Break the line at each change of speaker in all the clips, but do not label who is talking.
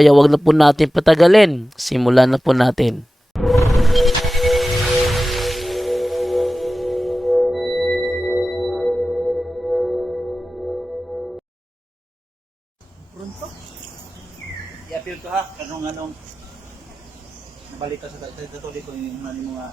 kaya wag na po natin patagalin. Simulan na po natin.
I-appeal ko ha, kanong anong nabalita sa datuloy ko yung nani mga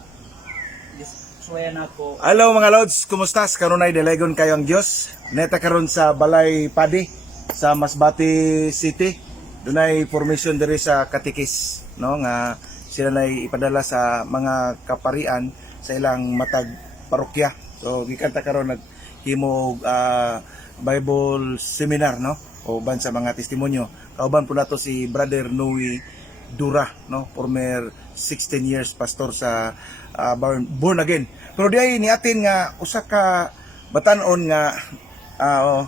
na ako.
Hello mga Lods, kumusta? Karon ay delegon kayo ang Diyos. Neta karon sa Balay Padi sa Masbate City. Doon ay formation diri sa Katikis, no nga sila na ipadala sa mga kaparian sa ilang matag parokya. So gikan ta karon naghimo ah, Bible seminar no o ban sa mga testimonyo. Kauban po nato si Brother Noe Dura, no? Former 16 years pastor sa ah, born, again. Pero di ay ni atin nga usa ka batanon nga oh,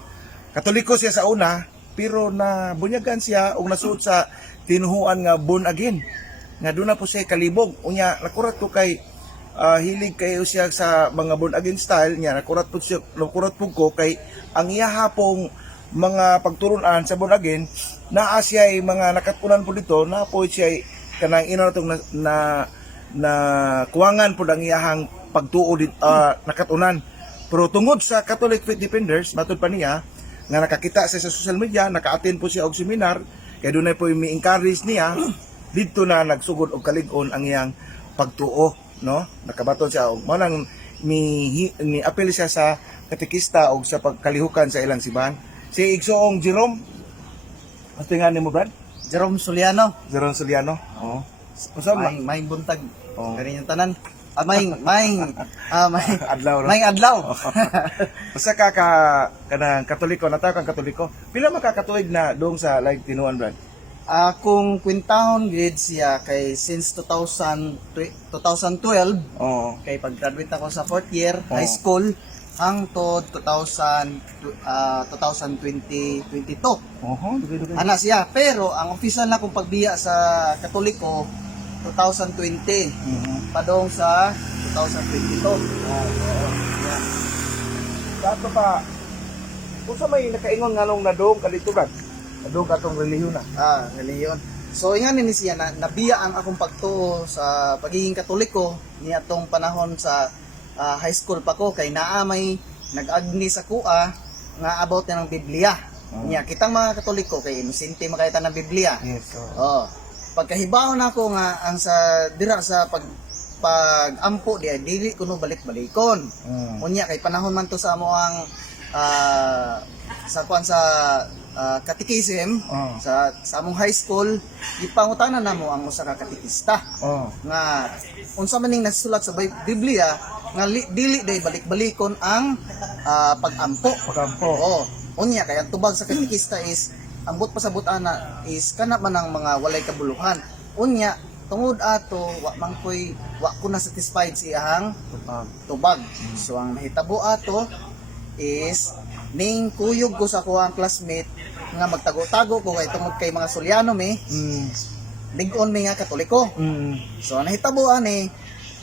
katoliko siya sa una, pero na bunyagan siya og nasuot sa tinuhuan nga born again. Nga doon na po siya kalibog. Unya nakurat ko kay ah, hilig kayo siya sa mga born again style niya. Nakurat po siya, nakurat po ko kay ang iya hapong mga pagturunan sa born again naa siya ay mga nakatunan po dito na po siya ay kanang ino na, na na kuwangan po ang iyahang pagtuo ah, nakatunan pero tungod sa Catholic Faith Defenders matod pa niya nga nakakita siya sa social media naka-attend po siya og seminar kay dunay po mi-encourage niya dito na nagsugod og kalig-on ang iyang pagtuo no nakabaton siya og manang mi, ni apel siya sa katekista og sa pagkalihukan sa ilang sibahan si Igsoong Jerome Gusto nga ni mo, Brad?
Jerome Soliano,
Jerome Soliano. Oo. Usa ma?
maing maing buntag.
Oo.
Kani yung tanan. Ah, maing maing ah maing
Adlaw. no?
maing adlaw.
Usa ka ka kanang Katoliko, nataw kang Katoliko. Pila man ka katuig na doon sa like tinuan, Brad?
Ah, kung kwintahon gid siya kay since 2000 tw- 2012
Oo.
kay pag-graduate ako sa fourth year
Oo.
high school hangtod 2000 ah 2020 22
Oho, dugay-dugay.
ana siya pero ang official na kong pagbiya sa Katoliko 2020
Mhm.
padong sa 2022
Dato pa Unsa may nakaingon nga nung nadong kadito, Brad? Nadong katong relihiyon na.
ah reliyon so ingan ni siya na nabiya ang akong pagtuo sa pagiging Katoliko niadtong panahon sa ah, high school pa ko kay naa may nag-agni sa kuha nga about na ng Biblia niya kitang mga Katoliko kay inosente makita ng Biblia
Yes. oo.
Oh. Pagkahibaw na ako nga ang sa dira sa pag pag-ampo di dili kuno balik-balikon.
Mm.
Unya kay panahon man to sa amo ang ah, sa kuan sa ah, catechism
Oo.
sa sa among high school ipangutanan namo ang usa ka katekista
Oo.
nga unsa man ning nasulat sa Bi- Biblia nga li, dili day balik-balikon ang ah, pag-ampo.
Pakampo.
Oo. Unya kaya ang tubag sa katekista is ang but pasabot ana is kana man ang mga walay kabuluhan. Unya tungod ato wa man koy wa ko na satisfied si ahang tubag. So ang mahitabo ato is ning kuyog ko sa kuha ang classmate nga magtago-tago ko kay tungod kay mga Sulyano me
Mm.
ligon mi nga katoliko.
Mm.
So ang nahitabo ani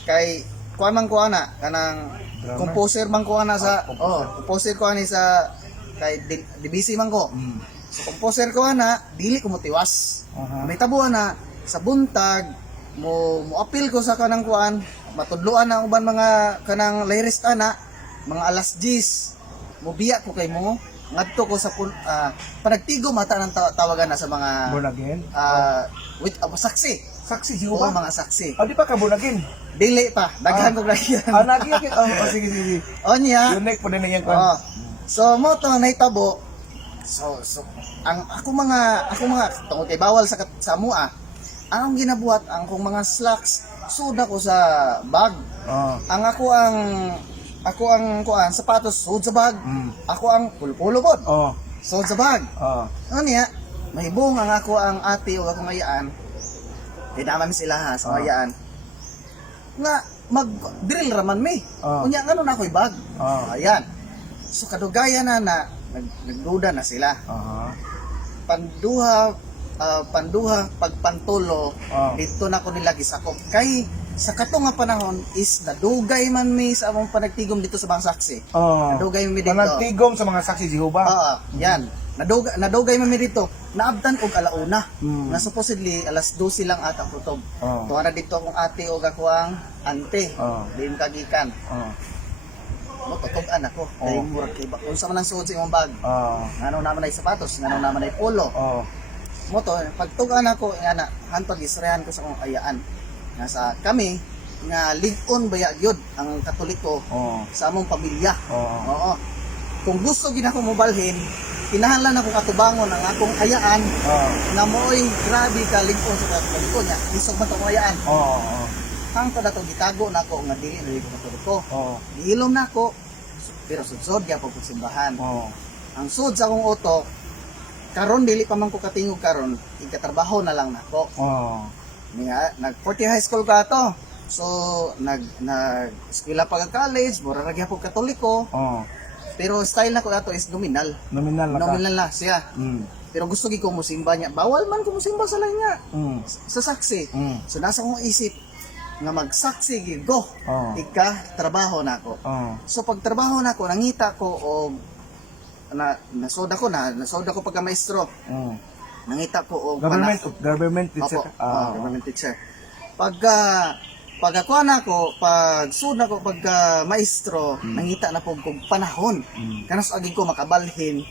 kay kuha man ko ana kanang
Drummer?
composer man ko ana sa
Ah,
oh composer ko ani sa kay divisi man ko.
Mm.
So composer ko ana dili ko motiwas.
Aha.
May tabo na sa buntag mo mo appeal ko sa kanang kuan matudloan ang uban mga kanang lyrist ana mga alas 10 mo biya ko kay mo ngadto ko sa ah, panagtigo mata ng taw- tawagan na sa mga
Born again?
ah with uh, saksi
Saksi,
Oo,
Jehovah?
mga saksi
Ah, di pa ka born again?
dili pa daghan ko
Ah,
yan
lagi yakit. Oh, oh, sige, sige.
onya
Unique po din
Oo.
kwan.
So mo to nahitabo. So so ang ako mga ako mga tungod kay bawal sa sa mua ang ginabuhat ang kong mga slacks suda ko sa bag.
Oh.
Ang ako ang ako ang kuan sapatos sud sa bag.
Mm.
Ako ang pulpulo pod
Oh.
sud sa bag.
Oh.
Ano niya? Mahibong ang ako ang ate o akong ayaan. Dinaman sila ha sa
Ah.
ayaan. Nga mag drill raman mi.
Ah.
Unya ngano na ako'y bag.
Ah.
Ayan. So kadugaya na na nag, nagduda na sila.
Aha.
Panduha ah, panduha pagpantulo
Ah.
dito na ko nila gisakop. Kay sa kato nga panahon is nadugay man mi sa among panagtigom dito sa bang saksi.
Oh.
Nadugay mi dito.
Panagtigom sa mga saksi Jehova.
Oo, yan. Nadugay, nadugay man mi dito. Naabdan og alauna.
Mm.
Na supposedly alas 12 lang ata kutob.
Oh.
Tuwa na dito akong ate o ako ang ante.
Oh.
Din kagikan.
Oh.
Mo tutugan ako.
Oh.
Dahil murag kay ba unsa man ang suot sa imong bag.
Oh.
Ngano naman ay sapatos, ngano naman ay polo.
Oh.
Mo to, pagtugan ako nga na hantod isrehan ko sa akong ayaan. Nga sa kami nga ligon baya gyud ang katoliko
Oh.
sa among pamilya.
Oh.
Oo. Kung gusto gid ako mobalhin, kinahanglan ako katubangon ang akong ayaan
Oh.
na mo'y grabe ka ligon sa katoliko niya. Isog man to ayaan.
Oh. Oh.
Hangtod ato gitago na ako nga dili na ko katoliko.
Oh.
Gihilom na ako pero sudsod gyapon ko simbahan.
Oh.
Ang sud sa akong utok karon dili pa man ko katingog karon ikatrabaho na lang nako.
Oh.
Nga nag 40 high school ka to. So nag nag eskwela pa ka college, mura ra gyapon katoliko.
Oh.
Pero style na ko ato is nominal.
Nominal na.
Nominal na siya.
Mm.
Pero gusto gi ko musimba niya. Bawal man ko musimba sa lain niya.
Mm.
Sa saksi.
Mm.
So nasa akong isip nga magsaksi gi go.
Oh.
Ika trabaho na ako.
Oh.
So pag trabaho na ako, nangita ko og na nasoda ko na, nasoda ko pagka maestro.
Mm.
Nangita ko og
Government, government teacher.
Opo,
Ah.
oh, government teacher. Pagka pag ako na ko, pag sud na ko pagka maestro, nangita na po kong panahon.
Mm.
Kanas agi ko makabalhin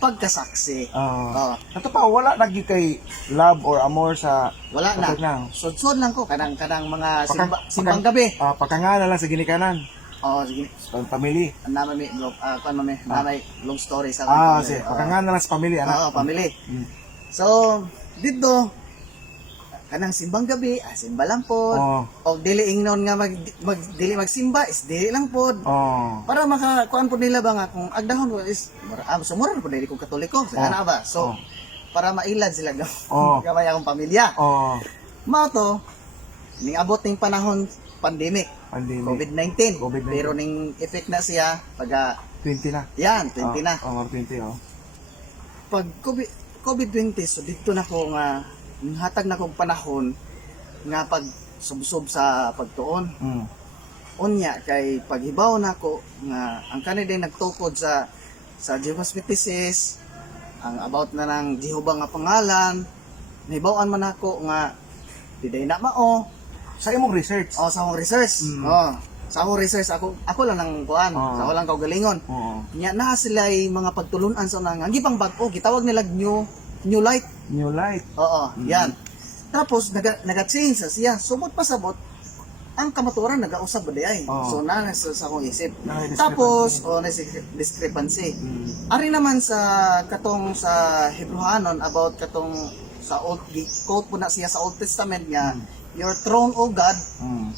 pagkasaksi.
Ah.
Oh,
Ato pa wala lagi kay love or amor sa
wala na.
Patag na.
Sud-sud lang ko kanang kanang mga simba, simbang gabi.
ah, pagkangana lang sa ginikanan.
Oh, sige.
Sa pamilya.
Naman may blog, ah, kuan man may, namay long story sa
Ah,
akong
si
pamilya. Oo.
pagkangana lang sa pamilya anak.
Oo, family.
Mm.
So, dito, kanang simbang gabi, ah, simba lang po.
Oh.
O dili ingnon nga mag, mag dili magsimba is dili lang pod.
Oh.
Para makakuan po nila ba nga kung agdahon is mura, ah, so mura po dili ko katoliko. Sa
Oh.
ana ba? So
Oh.
para mailad sila gaw.
Oh.
Gamay akong pamilya.
Oh.
Mao to ning abot ning panahon pandemic,
Pandemic.
COVID-19.
COVID-19.
Pero ning effect na siya pag
20 na.
yan, 20 na.
Oh, oh 20 oh.
Pag COVID, COVID-20, so dito na ko nga hatag na kong panahon nga pag subsob sa pagtuon.
Mm.
unya kay paghibaw na ko nga ang kanila nagtukod sa sa Jehovah's Witnesses ang about na ng Jehovah nga pangalan nahibawan man ako nga diday na mao
Sa imong research.
o sa akong research
Mm.
oh sa akong research ako ako lang nang kuan
Oh.
sa ako lang kaugalingon
Oo.
nya na sila mga pagtulunan sa nga ang gipang bag-o gitawag nila new new light
New light.
Oo,
Mm.
yan. Tapos naga naga-change sa siya. Sumot pa sabot ang kamaturan nagausab ba di ay.
Oo.
So na na sa, sa akong isip.
Nakay
Tapos oh na discrepancy.
Mm.
Ari naman sa katong sa Hebrewanon about katong sa old quote po na siya sa Old Testament niya, your throne O God,
Mm.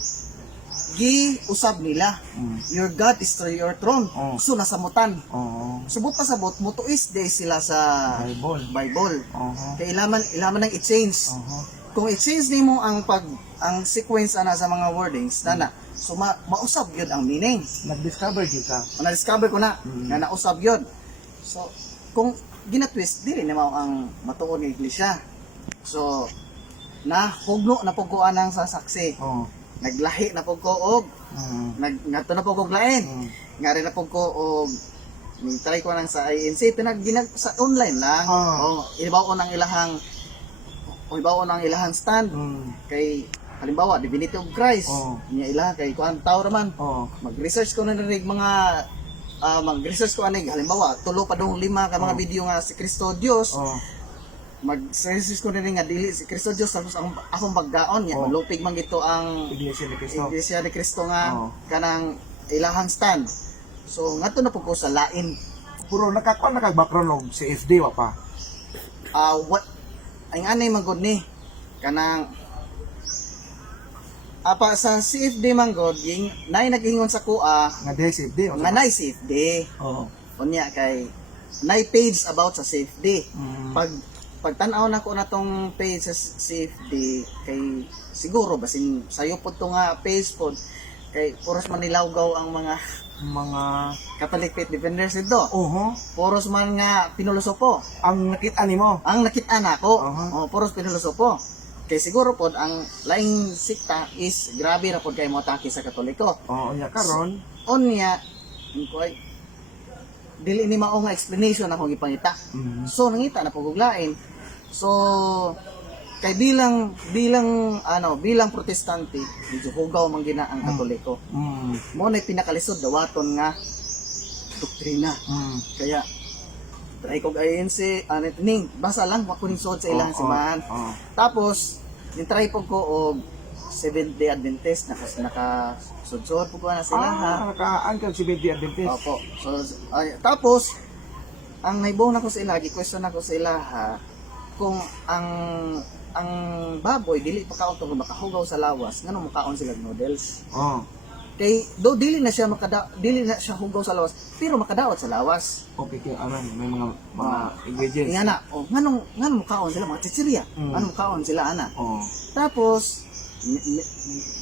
Gi usab nila.
Mm.
Your God is to your throne.
Oo.
So nasamutan.
Oo.
Subot pa sabot mutuis day sila sa
Bible.
Bible.
Oo.
Kaya ilaman ilaman ng i-change.
Oo.
kung i-change nimo ang pag ang sequence ana sa mga wordings nana so ma mausab yun ang meaning
Nag-discover gyud ka.
na discover ko na
Mm.
na nausab yun so kung ginatwist dili na mao ang matuon ng iglesia so na hugno na pugkuan ang sa saksi
Oo.
Naglahi na pug ko og
Mm.
nag ngadto na pug og lain
Mm.
nga rin na pug ko og ni try ko nang sa INC pinag ginag sa online lang
Ah.
oh ibaw ko nang ilahang o ibaw ko nang ilahang stand
Mm.
kay halimbawa divinity of Christ
Oo.
niya ila kay kuan tao raman
Oo.
mag-research ko na rin mga ah, mag-research ko anig halimbawa tulo pa dong lima ka mga
Oo.
video nga si Kristo Dios
Oo.
Mag-research ko rin nga dili si Kristo Dios tapos ang akong paggaon niya
Oo.
malupig man gito ang
Iglesia ni Cristo.
Iglesia ni Kristo nga
Oo.
kanang ilahang stand so ngadto na po ko sa lain
Puro nakakuan na kag background og CFD wa pa.
ah what ang anay man gud ni kanang apa sa CFD man god ging nay nagingon sa kuha
Nga day o
nga nay CFD
Oo.
unya kay nay page about sa CFD
Mm.
pag pag tan-aw na ko na tong page sa CFD kay siguro basin sayo po to nga page pod kay puros man nilawgaw ang mga
Mga...
Faith Defenders dito.
Oho.
Puros man nga pinulosopo.
Ang nakita nimo.
Ang nakita na ko, oh, puros pinulosopo. Kay siguro pod ang laing sikta is grabe ra pod kay mo atake sa Katoliko.
Oo, nya karon.
Unya, koy dili ni mao nga explanation ako gipangita.
Mm.
So nangita na paguglain. So kay bilang bilang ano bilang protestante medyo hugaw man gina ang katoliko
Mm.
mo na pinakalisod dawaton nga doktrina
Mm.
kaya try ko gayon si ano ning basa lang wa ko ning suod sa ilang
Oo,
simahan
oo.
tapos yung try po ko og Seventh Day Adventist naka naka sudsod po ko na sila ha
Ah, nakaaan ka si Betty Adventist.
Opo. So, ay, tapos, ang naibong ako sa ila, gi-question ako sa ila ha, kung ang ang baboy dili pa kaon kung makahugaw sa lawas ngano mukaon sila noodles
Oh.
kay do dili na siya makada dili na siya hugaw sa lawas pero makadaot sa lawas
Okay, kaya ano, may mga mga ingredients.
nga na oh nganong nganong mukaon sila mga chichirya
Mm.
nganong mukaon sila ana
Oh.
tapos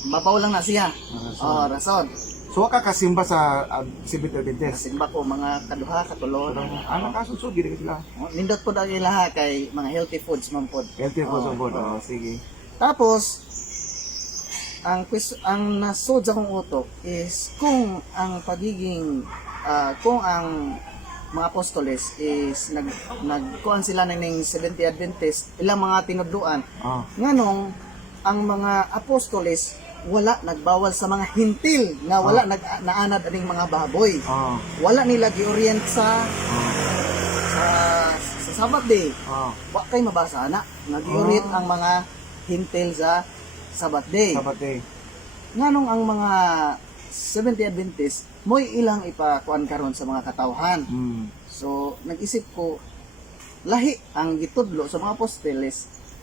mabaw lang na siya oh rason
So ka kasimba sa uh, si Betty Adventist.
simba ko mga kaduha katulo
Ano ka susod gid sila.
Oh, nindot po daw ilaha kay mga healthy foods man po.
Healthy po sa
Oo,
food.
oo.
Oh, sige.
Tapos ang quiz ang nasod sa kong utok is kung ang pagiging ah, kung ang mga apostoles is nag nagkuan sila ng ning 70 Adventist ilang mga tinudluan
Oh.
nganong ang mga apostoles wala nagbawal sa mga hintil nga wala nag naanad aning mga baboy
Oh.
wala nila giorient sa
Oh.
sa sa Sabbath day
Oh.
wa kay mabasa na nag-urit ang mga hintil sa Sabbath day.
Sabate.
Nganong ang mga 70 Adventist mo'y ilang ipakuan karon sa mga katawhan.
Mm.
So nag-isip ko lahi ang gitudlo sa mga apostoles,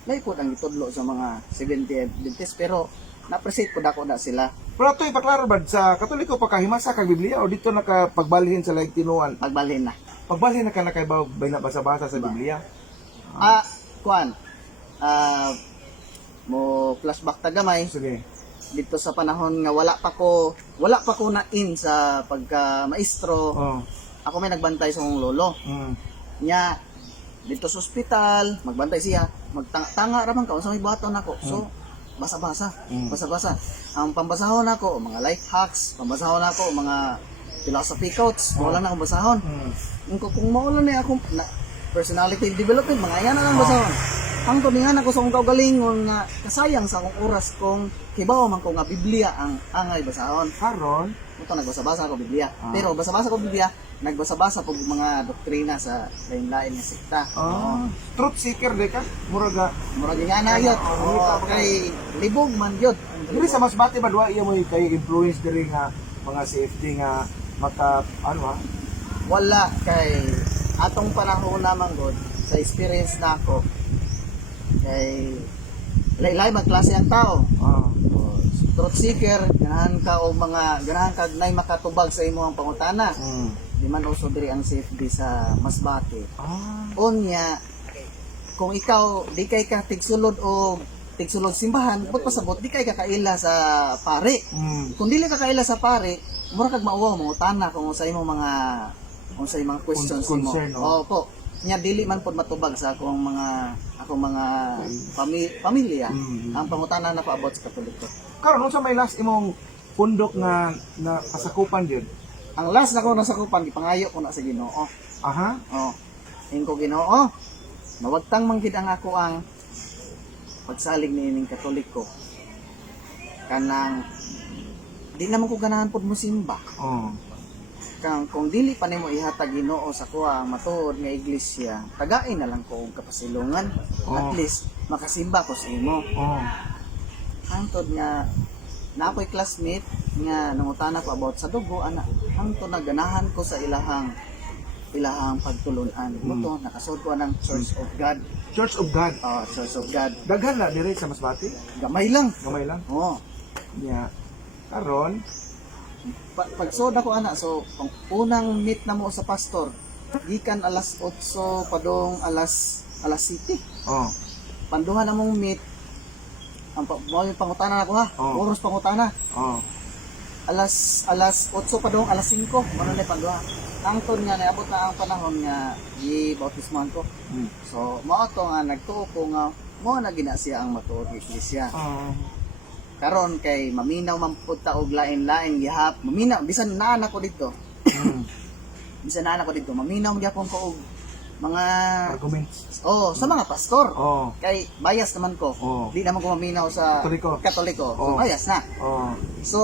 lahi po ang gitudlo sa mga 70 Adventist pero na-appreciate ko dako na sila
Pero ito ipaklaro ba sa Katoliko pakahimasa kag Biblia o dito nakapagbalhin sa laig tinuan?
pagbalhin na.
Pagbalhin na ka nakaibaw basa-basa sa Biblia.
Ah, kuan. Ah, mo flashback ta gamay.
Sige.
dito sa panahon nga wala pa ko wala pa ko na in sa pagka maestro
Oh.
ako may nagbantay sa akong lolo
Mm.
nya dito sa ospital magbantay siya magtanga ra man ka unsa may buhaton nako so basa-basa.
Mm.
basa-basa. Ang pambasahon nako mga life hacks pambasahon nako mga philosophy quotes wala na akong basahon.
Mm.
kung kung maulan na ako na personality development mga yan na lang basahon. Ang tuningan ako sa akong kaugalingon nga kasayang sa akong oras kong kibaw man ko nga Biblia ang angay basahon.
Karon,
ito nagbasa-basa ako Biblia
Ah.
pero basa-basa ko Biblia nagbasa-basa po mga doktrina sa lain-lain nga sekta
ah, truth seeker de ka. Muraga.
murag nga na yun
Oo,
Oo, kay libog man yun
Dili sa masbate ba duwa iya mo kay influence diri nga mga CFT nga maka ano ha?
wala kay atong panahon naman god sa experience na ako kay laylay mag klase ang tao
Ah.
truth seeker ganahan ka o mga ganahan ka nay makatubag sa imong pangutana
Mm.
di man uso diri ang safety sa masbate
Ah.
unya kung ikaw di kay ka tigsulod o tigsulod simbahan but pasabot di kay ka kaila sa pare
Mm.
kung dili ka kaila sa pare mura kag mauwaw mo tana kung sa imong mga kung sa imong questions
Con-
mo
concern, oh.
opo nya dili man pod matubag sa akong mga akong mga pami- pamilya
Mm.
ang pangutana na paabot sa katoliko
Karon unsa may last imong pundok nga na kasakupan jud?
ang last na ko nasakupan gipangayo ko na sa Ginoo
Aha.
oh ingko Ginoo mawagtang man gid ang ako ang pagsalig ni ining katoliko kanang di naman ko ganahan pod mo simba
Oh.
Kang kung dili pa nimo ihatag Ginoo sa kuha ang matuod nga iglesia tagain na lang ko og kapasilungan at
Oo.
least makasimba ko sa imo
Oh.
hangtod nga na ako'y classmate nga nangutana ko about sa dugo ana hangtod na ganahan ko sa ilahang ilahang pagtulunan
Mm.
mo nakasud ko ng Church of God
Church of God.
oh Church of God
Daghan na dire sa Masbate.
gamay lang
Gamay lang.
oh
Yeah. Karon,
Pa- pag soda ko ana, so pang unang meet na mo sa pastor, gikan alas 8 padong alas alas 7.
oh,
Panduha na mong meet, ang mo yung pangutana na ko ha,
Oh.
oras pangutana.
oh,
alas alas 8 pa dong alas 5 ano na panduha angton nga naabot na ang panahon nga gi-bautismohan ko
mm.
so mao to nga nagtuo ko nga mo na gina siya ang matuod iglesia
oh,
karon kay maminaw man pud ta og lain-lain gihap maminaw bisan naa na ko dito
mm.
bisan naa na ko dito maminaw gyapon ko og mga
arguments.
oh sa mga pastor
Oh,
kay bias naman ko
oh,
di naman ko maminaw sa
Katoliko.
katoliko
Oh.
bias na
oh,
So,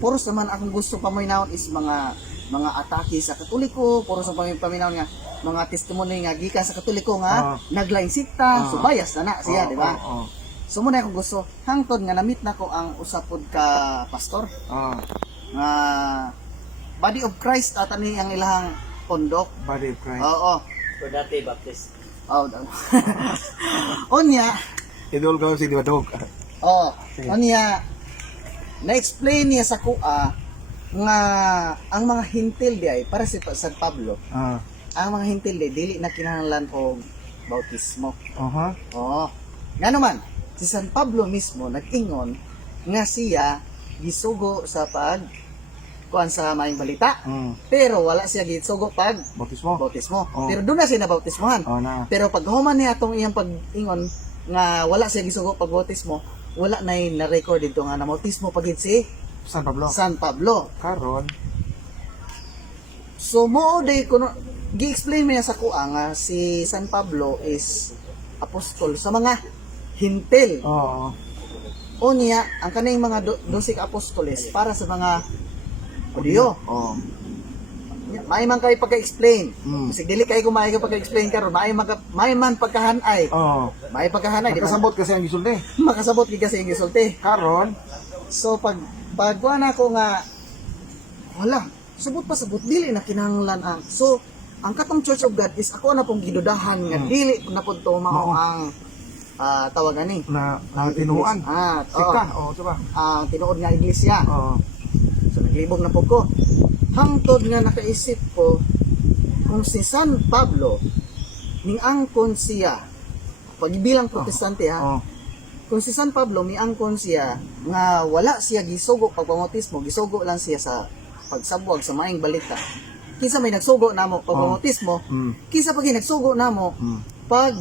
puros naman akong gusto paminaw is mga mga atake sa Katoliko, puros ang pami- paminaw nga mga testimony nga gikan sa Katoliko nga
Ah.
naglaing sikta,
Ah.
so bias na na siya,
oh,
di ba?
Oh,
So muna akong gusto, hangtod nga na-meet na ko ang usapod ka pastor
oh, oh,
nga body of Christ ata ni ang ilahang pondok.
body of Christ.
Oo.
For dati, Baptist.
Oh, daw. Onya,
Idol ka si Diwadog.
oh,
Sige.
onya na-explain niya sa kuha nga ang mga hintil di ay para si San Pablo
Ah,
ang mga hintil di dili na kinahanglan og bautismo.
uh-huh.
Oo. Nga naman, si San Pablo mismo nag-ingon nga siya gisugo sa pag kuan sa maing balita.
Mm.
Pero wala siya gisugo pag
Bautismo.
bautismo.
Oh.
Pero doon na siya nabautismohan.
Oh, na.
Pero pag human niya atong iyang pag-ingon nga wala siya gisugo pag bautismo, wala na yung na-record dito nga na bautismo pagid si
San Pablo.
San Pablo.
Karon,
So mo day kuno gi-explain niya sa kuha nga si San Pablo is apostol sa mga hintil.
oo.
O niya, ang kaning mga do, dosig apostoles para sa mga Hudyo.
Oo.
May man kay pagka-explain.
Mm.
Kasi dili kay kung may ka pagka-explain karon, may man may man pagkahanay.
Oo.
May pagkahanay, di ba?
Nakasabot kasi ang gisulti.
Makasabot gid kasi yung gisulti.
Karon,
So pag pagwa na ko nga wala, sabot pa sabot dili na kinahanglan ang. So ang katong Church of God is ako na pong gidudahan nga
Mm.
dili na pud to mao ang ah, tawagan ni.
na, na tinuan.
Ah,
Sika,
oh,
oo, diba?
ang tinuod nga iglesia.
Oo.
So naglibog na po ko. Hangtod nga nakaisip ko kung si San Pablo ning angkon siya pagbilang protestante ha
Oo.
kung si San Pablo miangkon siya nga wala siya gisugo pag pangotismo gisugo lang siya sa pagsabwag sa maing balita kinsa may nagsugo namo pag
Oh.
pangotismo
Mm.
kinsa pag nagsugo namo
Mm.
pag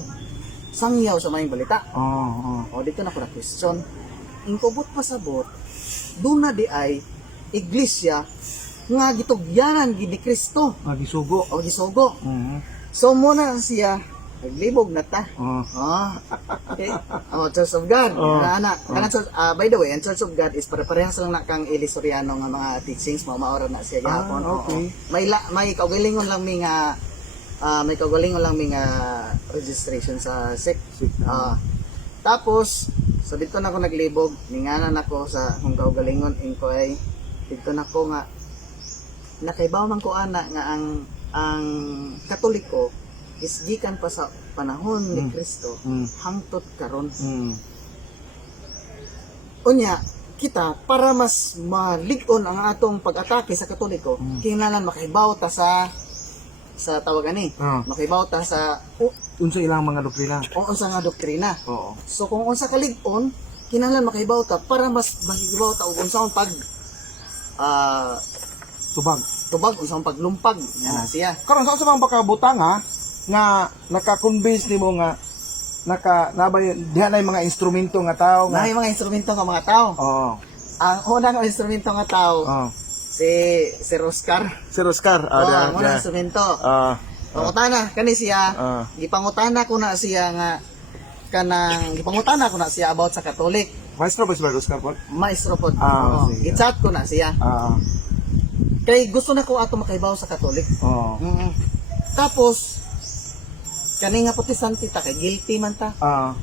sangyaw sa maing balita
Oo. Oo.
o dito na ko na question ingkobot pasabot duna di ay iglesia nga gitugyanan gid ni Kristo
Nga gisugo.
o gisugo
Mhm.
so muna siya naglibog na ta
Oo.
Ah, okay. Oh, Church of God.
Oh.
Ana. Kana church, ah, by the way, ang Church of God is pare-parehas lang na kang Elisoriano nga mga teachings mo maora na siya
Ah,
gihapon.
okay.
Oo. May la, may kaugalingon lang mi nga ah, may kaugalingon lang mi nga registration sa SEC.
Sik-
Ah, tapos so dito na ako naglibog, ninganan ako sa kung kaugalingon inko ay dito na ko nga nakaibaw man ko ana nga ang ang Katoliko is gikan pa sa panahon ni
Mm.
Kristo
Mm.
hangtot karon.
Mm.
Unya kita para mas malig-on ang atong pag-atake sa Katoliko,
Mm.
kinahanglan makahibaw ta sa sa tawagan ni.
Ah.
Makahibaw ta sa o,
Unsa ilang mga doktrina?
o unsa nga doktrina.
Oo.
So kung unsa ka lig-on, kinahanglan makahibaw ta para mas mahibaw ta og unsaon pag ah
Tubag.
tubag unsaon paglumpag nga na
Oh.
siya.
Karon sa usabang pakabutang ha nga naka-convince nimo nga naka nabay diha na mga instrumento nga tao nga.
Nahay mga instrumento nga mga tao.
Oo.
Ang unang instrumento nga tao
Oo.
Si si Roscar.
Si Oscar,
Oh,
ah, diha.
ang unang instrumento.
Ah.
Pangutana kani siya.
Ah.
Gipangutana ko na siya nga kanang gipangutana ko na siya about sa Katolik.
Maestro ba si Brother Oscar po?
Maestro pod.
Ah, sige.
Gichat ko na siya.
Ah.
Kay gusto na ko ato makaibaw sa Katolik.
Oo.
Mm. Tapos kani nga protestante ta kay guilty man ta.
Ah.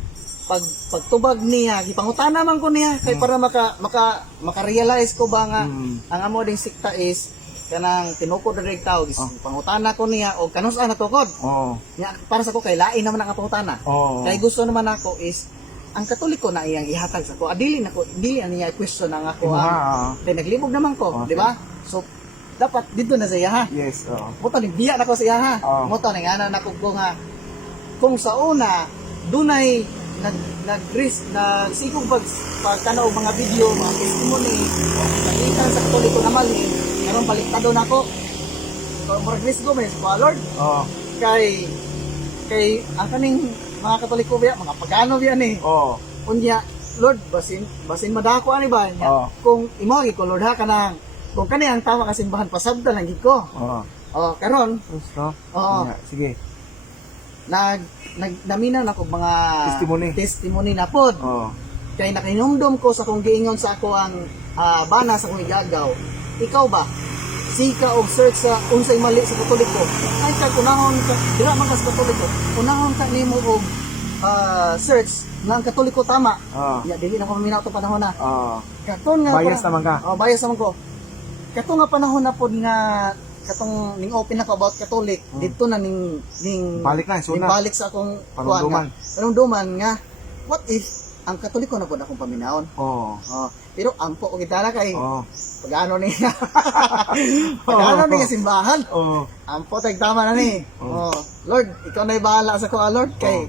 Pag pagtubag niya, gipangutana man ko niya kay para maka maka maka-realize ko ba nga
Mm.
ang amo ding sikta is kanang tinukod na rin tao, oh. pangutana ko niya o kanus ana tukod.
Oo.
Nya para sa ko kay lain naman ang pangutana.
Oo.
Kay gusto naman ako is ang katoliko na iyang ihatag sa ko adili na ko dili ani niya question ang ako ang
ha.
kay naglibog naman ko
Okay.
di ba so dapat dito na sa iya ha
Yes, oo.
Muto ni biya na ko sa iya ha.
Oo.
Muto ni ana na ko nga kung sa una dunay nag nag risk na sigong pag pagtanaw mga video, mga testimony, nakita sa katoliko na mali, karon baliktado na ko. So, murag risk ko may sa Lord
Oo.
kay kay ang kaning mga katoliko biya, mga pagano biya ni.
Oo.
Unya, Lord, basin basin madako ani ba niya.
Oo.
Kung imo ko Lord ha kanang kung kani ang tama kasimbahan pasabta lang gid ko.
Oo.
Oh, karon
Gusto?
Oo.
Yeah, Sige.
Nag nag naminaw na ko mga
Testimony.
testimony na pod.
Oo.
Kay nakinumdum ko sa kung giingon sa ako ang ah, bana sa kong igagaw. Ikaw ba? Sika og search sa unsay mali sa katoliko. Ay ka kunahon ka dira man ka sa katoliko. Kunahon ka nimo og ah, search nga ang katoliko tama.
Oo.
Ya dili na ko maminaw to panahon na.
Oo.
Katon nga
Bias naman ka.
Oh, bias naman ko. Kato nga panahon na pod nga katong ning open na ko about Catholic, dito na ning ning
Hmm. Balik na, suna.
ning balik sa akong
Panunduman.
Panunduman nga what if ang Katoliko na pod akong paminaon.
Oo.
Oh, pero ampo og gitara kay
Oo.
pag-ano ni pag-ano ni nga simbahan.
Oo.
Ampo tag tama na ni.
Oo.
Oh, Lord, ikaw na bahala sa ko, Lord, kay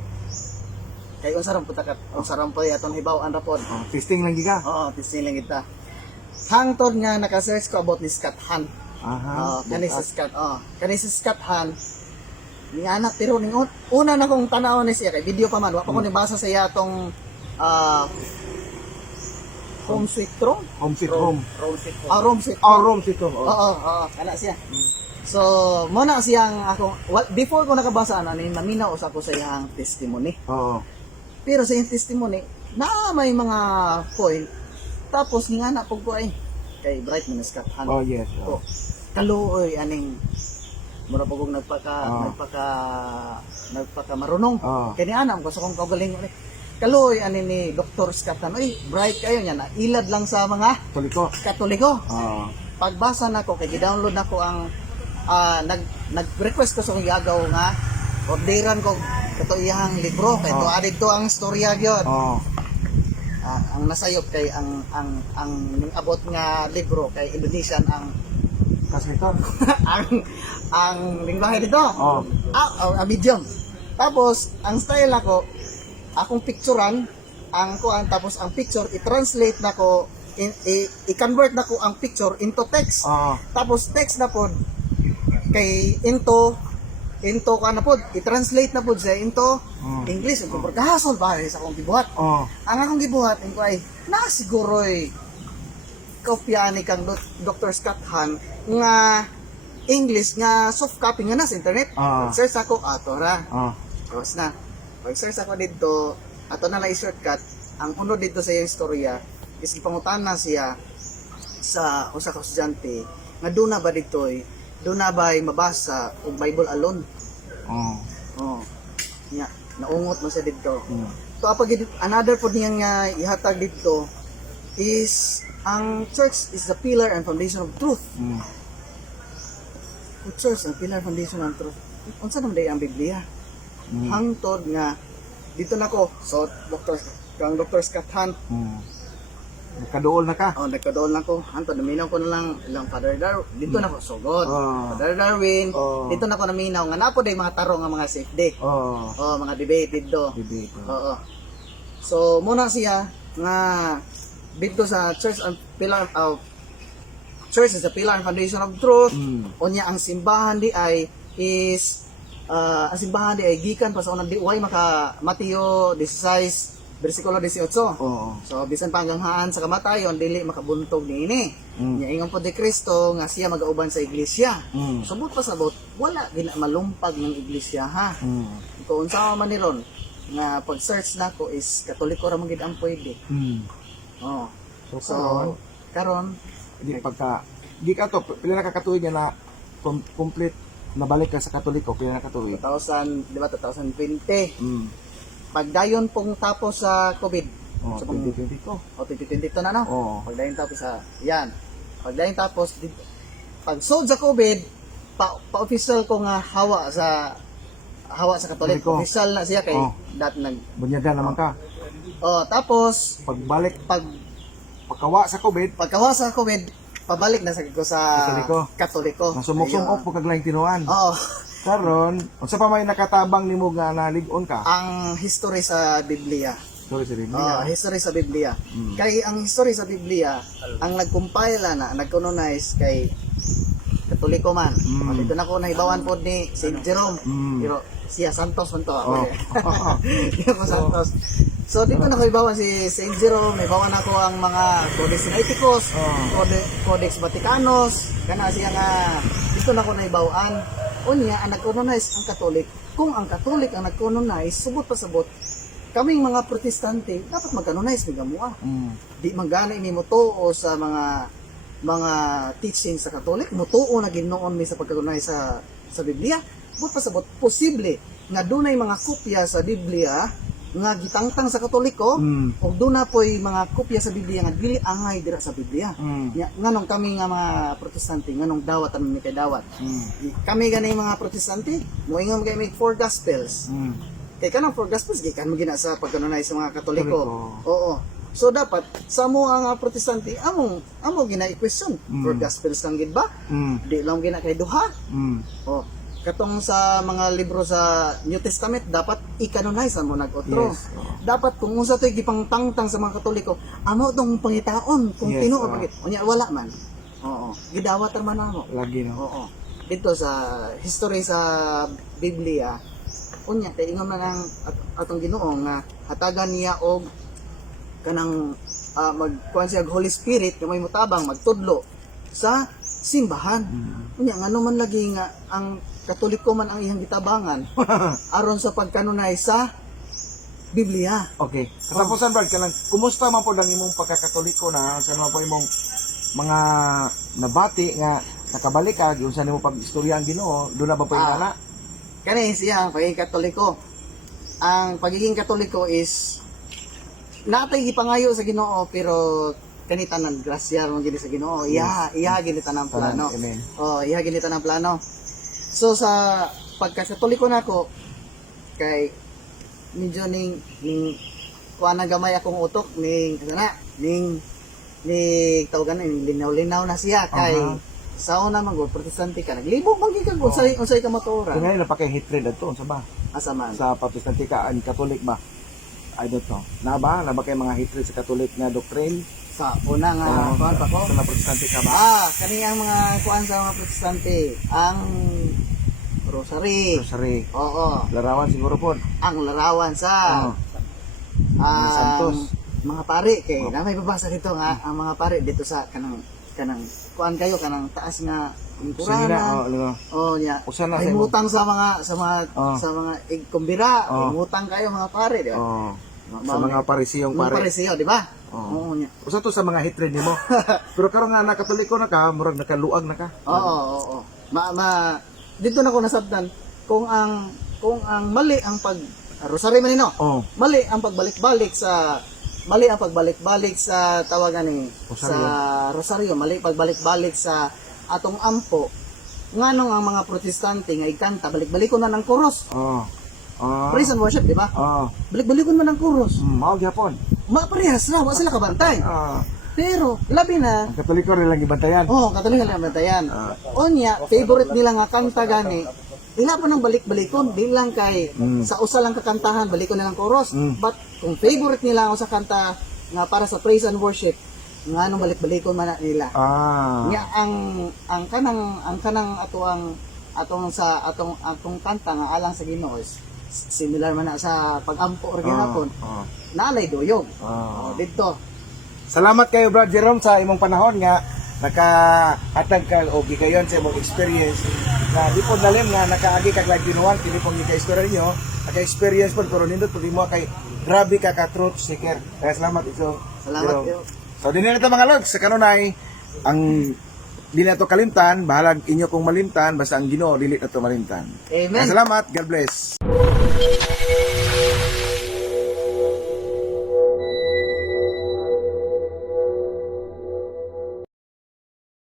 kay unsa ram puta kat unsa ram pod aton hibaw-an ra pod.
Oo. Testing lang giga.
Oo, tising lang kita. Hangtod nga naka-search ko about ni Scott Han.
Aha.
Oh, kani si Scott. Oh, kani si Scott Han. Ni anak pero ning un- una na kong tanaw ni siya kay video pa man wa pa ko nibasa sa iya tong ah Home Sweet Home.
Home sweet home.
Home Sweet Home. Ah, Home Sweet
Oh,
Home.
room sweet home.
Oo,
Oo.
oo, kana siya. So, mo na siyang ako wa- before ko nakabasa ano ni naminaw sa ako sa iyang testimony.
Oo.
Pero sa iyang testimony, na may mga point. Tapos ni anak pug ko ay kay Bright Han.
Oh, yes.
ko
Oo.
Kaluoy aning mura pa kong nagpaka
Ah.
nagpaka nagpaka marunong
Ah.
kani anam ko sa kong kaugaling kaluoy ani ni Dr. Scatan oy bright kayo niya na ilad lang sa mga
Toliko.
katoliko
Oo.
pagbasa nako kay gi-download nako ang ah, nag nag-request ko sa kong gagaw nga orderan ko kato iyang libro kay to
Ah.
adid to ang storya gyud
Oo.
Ah, ang nasayop kay ang ang ang ning abot nga libro kay Indonesian ang
Kasi ito.
ang ang lingwahe dito.
Oh.
Ah, oh, ah, medium. Tapos ang style ako akong picturean ang kuan tapos ang picture i-translate nako in, i- i-convert nako ang picture into text.
Oo.
Tapos text na pod kay into into ka na pod i-translate na pod siya into
Mm.
English ug pagkahasol ba sa akong gibuhat.
Oo.
Ang akong gibuhat ko ay na siguro'y kopya ni kang Dr. Scott Han nga English nga soft copy nga na sa internet.
Ah.
Search ako ato ra.
Oo.
Tapos na. Pag search ako dito, ato na lang i-shortcut. Ang uno dito sa iyang istorya is ipangutan na siya sa usa ka estudyante nga doon na ba ditoy doon na ba mabasa og Bible alone.
Oo.
Oh. Nya, naungot mo siya dito.
Mm.
So apag another po niya nga ihatag dito is ang church is the pillar and foundation of truth.
Mm.
Ang church ang pillar and foundation of truth. Unsa naman ang Biblia?
Mm.
Hangtod nga dito na ko. So Dr. kang Dr. Scott Han,
Mm. Nakaduol na ka.
oh nagkadool na ko. Hangtod naminaw ko na lang ilang Father Darwin. Dito na ko sugod.
Oh.
Father Darwin.
Oh.
Dito na ko naminaw nga napo day mga tarong nga mga safe day.
Oo.
Oh, mga debate dito.
Debate.
Oo. So, muna siya nga dito sa Church and Pillar of Church is the pillar and foundation of truth.
Mm.
Unya ang simbahan di ay is ah, ang simbahan di ay gikan pa sa unang di way maka Mateo 16 bersikulo 18.
Oo.
So bisan pa hanggang haan sa kamatayon dili makabuntog niini.
Mm.
Nya ingon po di Kristo nga siya magauban sa iglesia.
Mm.
Subot pa sabot wala gina malumpag ng iglesia ha
Mm.
kung unsa man ni ron nga pag search nako is katoliko ra man gid ang pwede.
Mm.
Oh.
So,
So
karon,
karon
di pagka di ka to pila na kakatuig na com- complete nabalik ka sa katoliko pila na katuig
2000 di ba 2020
mm
pagdayon pong tapos sa COVID.
oh
So, kung-
2020 ko
O 2020 to na no.
Oo.
Pagdayon tapos sa yan. Pagdayon tapos di, pag sold sa COVID pa, pa-official ko nga hawa sa hawa sa Katolik.
Katoliko.
Official na siya kay
Oh.
dat nag
bunyagan naman ka
Oh, tapos
Pagbalik,
pag
pagkawa sa COVID,
pagkawa sa COVID, pabalik na sa ko sa
Katoliko.
Katoliko.
nasumok-sumok po kaglang tinuan.
Oo.
Karon, unsa pa may nakatabang nimo nga nalig-on ka?
Ang history sa Biblia.
Sorry, sorry.
Oh, history sa Biblia. Kay ang history sa Biblia, ang nag-compile na, nag-canonize kay Katoliko man.
Mm.
Dito na ko nahibawan po ni St. Jerome.
Mm.
Pero siya Santos man to.
Oh.
Yung Santos. So dito na ko ibawan si St. Jerome, may bawan ako ang mga Codex Sinaiticus,
Oh.
Code- Codex Vaticanos, kana siya nga dito na ko naibawaan. Unya ang nag-canonize ang Katolik. Kung ang Katolik ang nag-canonize, subot pa sabot, kaming mga protestante dapat mag-canonize mi gamua.
Mm.
Di man gani mi motuo sa mga mga teaching sa Katolik, motuo na ginoon mi sa pagkanunay sa sa Biblia. But pasabot posible nga dunay mga kopya sa Biblia nga gitangtang sa Katoliko
Mm.
o doon na po'y mga kopya sa Biblia nga dili angay dira sa Biblia.
Mm.
Nya, nganong kami nga mga protestante, nganong dawat ang kay dawat.
Mm.
Kami gani mga protestante, moingon kay may four gospels.
Mm.
Kay kanang four gospels gikan mo gina sa pagkanunay sa mga Katoliko.
Katoliko.
Oo. So dapat sa mo ang mga protestante among amo gina i-question.
Mm.
Four gospels lang gid ba?
Mm.
Di lang gina kay duha.
Mm.
Oh. Katong sa mga libro sa New Testament dapat i-canonize mo nag-otro.
Yes.
Dapat kung unsa to'y gipangtangtang sa mga Katoliko, amo tong pangitaon kung
Yes,
tinuo pagit. Unya wala man. Oo. Gidawat man namo.
Lagi no.
Oo. Dito sa history sa Biblia, unya kay ingon man ang at- atong Ginoo nga hatagan niya og kanang uh, magkuan siya Holy Spirit nga may mutabang magtudlo sa simbahan. Unya ngano man lagi nga ang Katoliko man ang iyang gitabangan aron sa pagkanunay sa Biblia.
Okay. Katapusan Brad, kanang kumusta man po lang imong pagkakatoliko na sa naman po imong mga nabati nga nakabalik ka yung sa nimo pag-istorya ang Ginoo, doon na ba po yung
Ah. Kani siya ang pagiging Katoliko. Ang pagiging Katoliko is natay gipangayo sa Ginoo pero kani tanan grasya mo gini sa Ginoo. Iya, iya gini tanan plano. Oh, iya gini tanan plano. So sa pagka Katoliko nako kay medyo ning ning kuha na gamay akong utok ning ano na ning ning tawagan na ning linaw-linaw na siya kay
Aha.
sa una man gud protestante ka naglibog man gid kag unsay unsay ka maturan
So ngayon napakay hatred ato sa ba?
asa man
Sa Protestante ka ang Katolik ba? I don't know. Na ba? Na ba kay mga hatred sa Katolik nga doctrine?
Sa una nga
Oo.
kuan pa ko
Sa mga Protestante ka ba?
ah kani ang mga kuan sa mga protestante ang rosary
Rosary.
oo
Larawan siguro po.
ang larawan sa.
Mga
ang
santos.
mga pare kay
Oh.
na may babasa dito nga ang mga pare dito sa kanang kanang kuan kayo kanang taas nga
Sige na, oh,
oh nya
Usa na sa
mga sa mga
Oh.
sa mga igkumbira
Oh.
kayo mga pare di ba
Oh. Sa mga parisiyong
mga
pare.
pare siyo di ba
Oo.
oo nya
Usa to sa mga hatred nimo. Pero karon nga nakatoliko na ka, murag nakaluag na ka.
Oo, oo, oo. Ma, ma, dito na ko nasabdan kung ang kung ang mali ang pag rosary man no.
Oh.
Mali ang pagbalik-balik sa mali ang pagbalik-balik sa tawagan ni
Rosaryo.
sa rosaryo, mali pagbalik-balik sa atong ampo. Nganong ang mga protestante nga ikanta balik-balikon na ng chorus.
Oh. Oh.
Praise and worship, di ba?
Oh.
Balik-balikon man ng chorus.
Mm, mao gyapon.
Maparehas na, wa sila kabantay.
Ah.
Pero labi na
Ang Katoliko rin lang ibantayan.
Oo, oh, katuloy lang bantayan.
Ah.
Onya, favorite nila nga kanta gani. Ila pa ng balik-balikon, di lang kay
Mm.
sa usa lang kakantahan, balikon nilang chorus.
Mm.
But kung favorite nila ang usa kanta nga para sa praise and worship, nga nung balik-balikon man nila.
Ah.
Nya ang ang kanang ang kanang ato ang atong sa atong atong kanta nga alang sa Ginoo similar man na sa pag-ampo or gihapon.
Oh.
Nalay doyog.
Oh.
Oh, dito.
Salamat kayo Brad Jerome sa imong panahon nga nakahatag ka o gigayon sa imong experience na di po nalim nga nakaagi kag live ginuwan kini pong gika-istorya ninyo naka-experience po pero nindot pud mo kay grabe ka ka truth seeker kaya salamat ito
Salamat
Jerome.
kayo.
so dinhi na mga logs sa kanunay ang dili na to kalimtan bahalag inyo kong malimtan basta ang Ginoo dili na to malimtan
Amen.
Salamat God bless